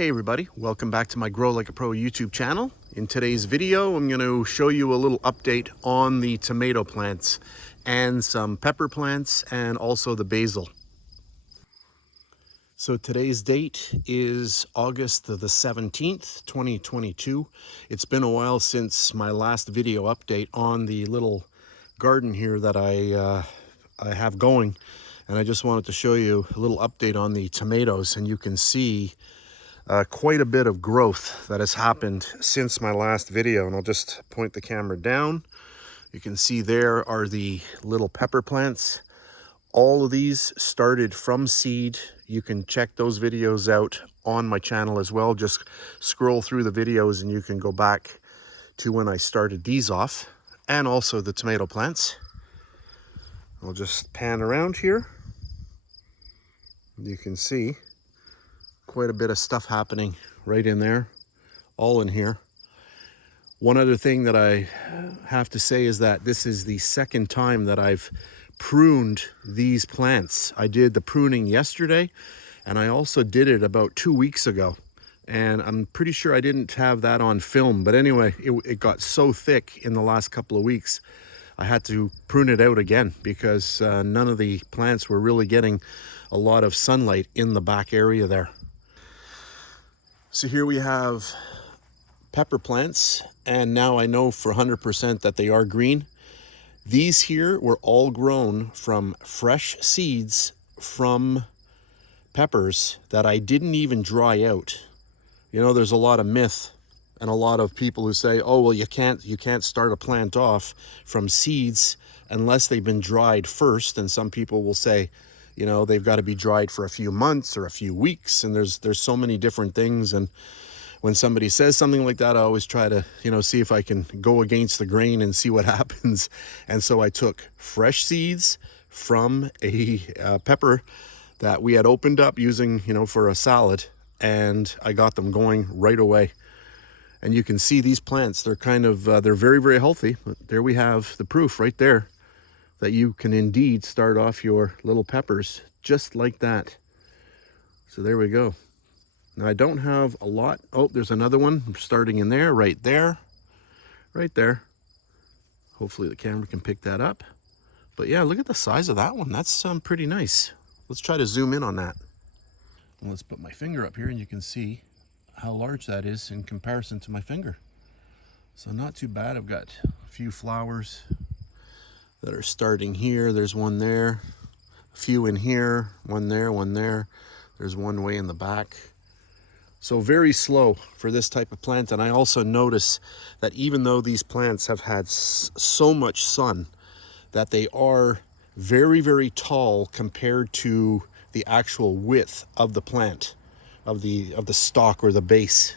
Hey everybody, welcome back to my Grow Like a Pro YouTube channel. In today's video, I'm going to show you a little update on the tomato plants and some pepper plants and also the basil. So today's date is August the 17th, 2022. It's been a while since my last video update on the little garden here that I have going. And I just wanted to show you a little update on the tomatoes, and you can see quite a bit of growth that has happened since my last video. And I'll just point the camera down. You can see there are the little pepper plants. All of these started from seed. You can check those videos out on my channel as well. Just scroll through the videos and you can go back to when I started these off, and also the tomato plants. I'll just pan around here. You can see quite a bit of stuff happening right in there, all in here. One other thing that I have to say is that this is the second time that I've pruned these plants. I did the pruning yesterday, and I also did it about 2 weeks ago. And I'm pretty sure I didn't have that on film, but anyway, it got so thick in the last couple of weeks, I had to prune it out again because none of the plants were really getting a lot of sunlight in the back area there. So here we have pepper plants, and now I know for 100% that they are green. These here were all grown from fresh seeds from peppers that I didn't even dry out. You know, there's a lot of myth and a lot of people who say, oh, well, you can't start a plant off from seeds unless they've been dried first. And some people will say, you know, they've got to be dried for a few months or a few weeks, and there's so many different things. And when somebody says something like that, I always try to, you know, see if I can go against the grain and see what happens. And so I took fresh seeds from a pepper that we had opened up using, you know, for a salad, and I got them going right away. And you can see these plants, they're kind of, they're very, very healthy. But there we have the proof right there that you can indeed start off your little peppers just like that. So there we go. Now I don't have a lot. Oh, there's another one starting in there, right there, right there. Hopefully the camera can pick that up. But yeah, look at the size of that one. That's pretty nice. Let's try to zoom in on that. And let's put my finger up here and you can see how large that is in comparison to my finger. So not too bad. I've got a few flowers that are starting here. There's one there, a few in here, one there, one there. There's one way in the back. So very slow for this type of plant. And I also notice that even though these plants have had so much sun, that they are very, very tall compared to the actual width of the plant, of the stalk or the base.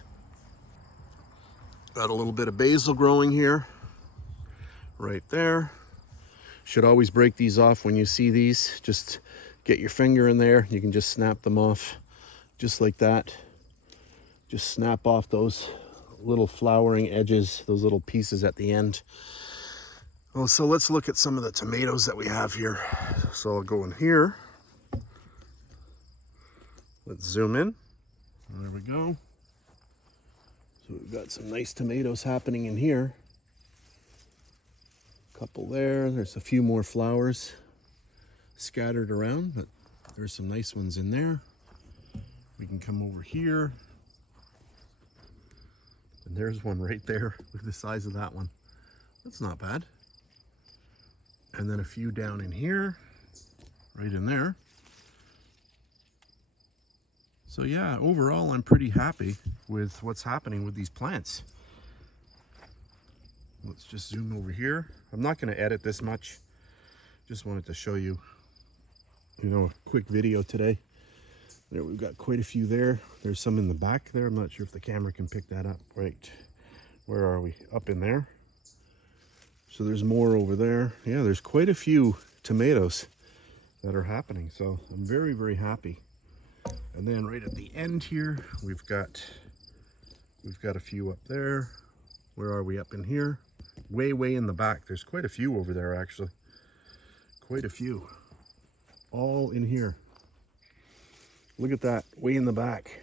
Got a little bit of basil growing here, right there. Should always break these off when you see these. Just get your finger in there. You can just snap them off just like that. Just snap off those little flowering edges, those little pieces at the end. Oh, so let's look at some of the tomatoes that we have here. So I'll go in here. Let's zoom in. There we go. So we've got some nice tomatoes happening in here. Couple there. There's a few more flowers scattered around, but there's some nice ones in there. We can come over here. And there's one right there. Look at the size of that one. That's not bad. And then a few down in here, right in there. So yeah, overall, I'm pretty happy with what's happening with these plants. Let's just zoom over here. I'm not going to edit this much. Just wanted to show you, you know, a quick video today. There, we've got quite a few there. There's some in the back there. I'm not sure if the camera can pick that up. Right, where are we? Up in there. So there's more over there. Yeah, there's quite a few tomatoes that are happening. So I'm very, very happy. And then right at the end here, we've got a few up there. Where are we? Up in here? Way in the back. There's quite a few over there, actually. Quite a few. All in here. Look at that, way in the back.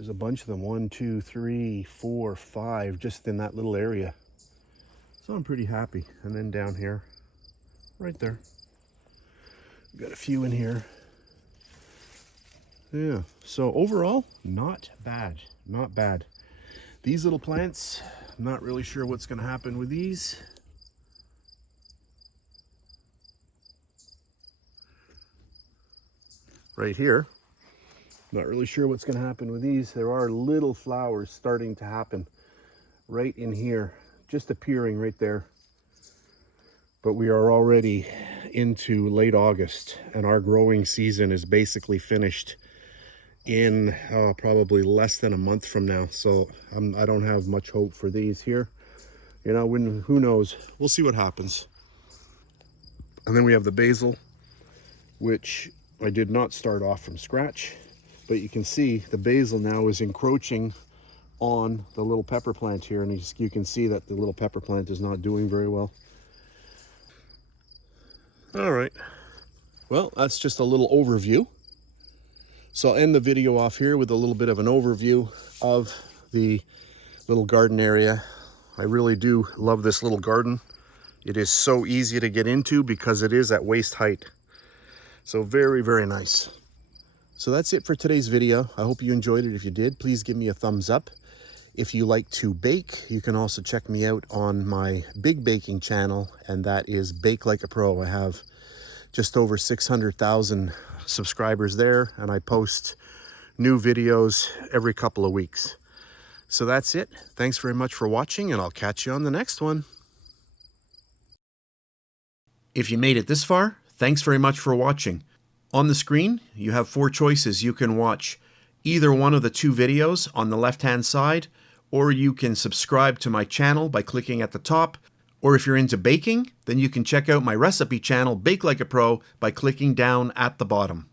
There's a bunch of them, 1, 2, 3, 4, 5, just in that little area. So I'm pretty happy. And then down here, right there, got a few in here. Yeah, so overall, not bad, not bad. These little plants, I'm not really sure what's going to happen with these. Right here, not really sure what's going to happen with these. There are little flowers starting to happen right in here, just appearing right there. But we are already into late August, and our growing season is basically finished in probably less than a month from now. So I don't have much hope for these here. You know, who knows? We'll see what happens. And then we have the basil, which I did not start off from scratch, but you can see the basil now is encroaching on the little pepper plant here, and you can see that the little pepper plant is not doing very well. All right, well, that's just a little overview. So I'll end the video off here with a little bit of an overview of the little garden area. I really do love this little garden. It is so easy to get into because it is at waist height. So very, very nice. So that's it for today's video. I hope you enjoyed it. If you did, please give me a thumbs up. If you like to bake, you can also check me out on my big baking channel, and that is Bake Like a Pro. I have just over 600,000 subscribers there, and I post new videos every couple of weeks. So that's it. Thanks very much for watching, and I'll catch you on the next one. If you made it this far, thanks very much for watching. On the screen, you have 4 choices. You can watch either one of the 2 videos on the left-hand side, or you can subscribe to my channel by clicking at the top. Or if you're into baking, then you can check out my recipe channel, Bake Like a Pro, by clicking down at the bottom.